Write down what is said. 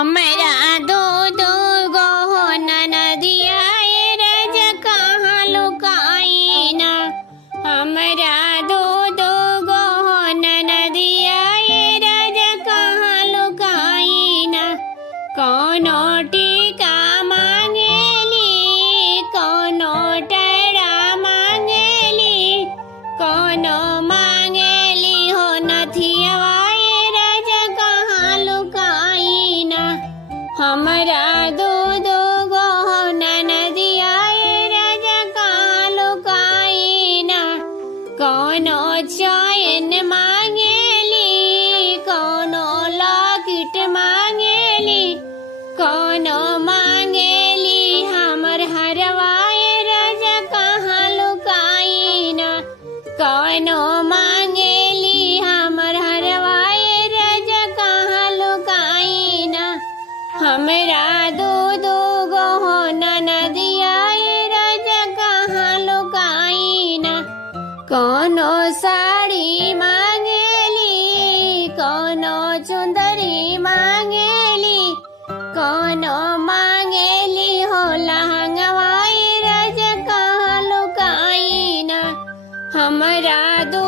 हमरा दो दो गो ननदिया रज कहाँ लुकाई ना। हमरा दो दो गो ननदिया रज कहाँ लुकाई ना। कोनो टीका मांगेली कोनो टेढ़ा मांगेली कोनो मांगेली हो नथिया रज कहाँ लुकाई ना। हमरा दो दो गो ननदिया रज कहाँ लुकाई ना। कोनो चैन मांगेली कोनो लॉकेट मांगेली कोनो मांगेली हमर हरवाए रज कहाँ लुकाई ना। कोनो मांगेली हमर हरवाए रज कहाँ लुकाई ना। हमरा दो दो गो ननदिया रज कहाँ लुकाई ना। कोनो साड़ी मांगेली कोनो चुंदरी मांगेली कोनो मांगेली हो लहंगवाई रज कहाँ लुकाई ना। हमरा दो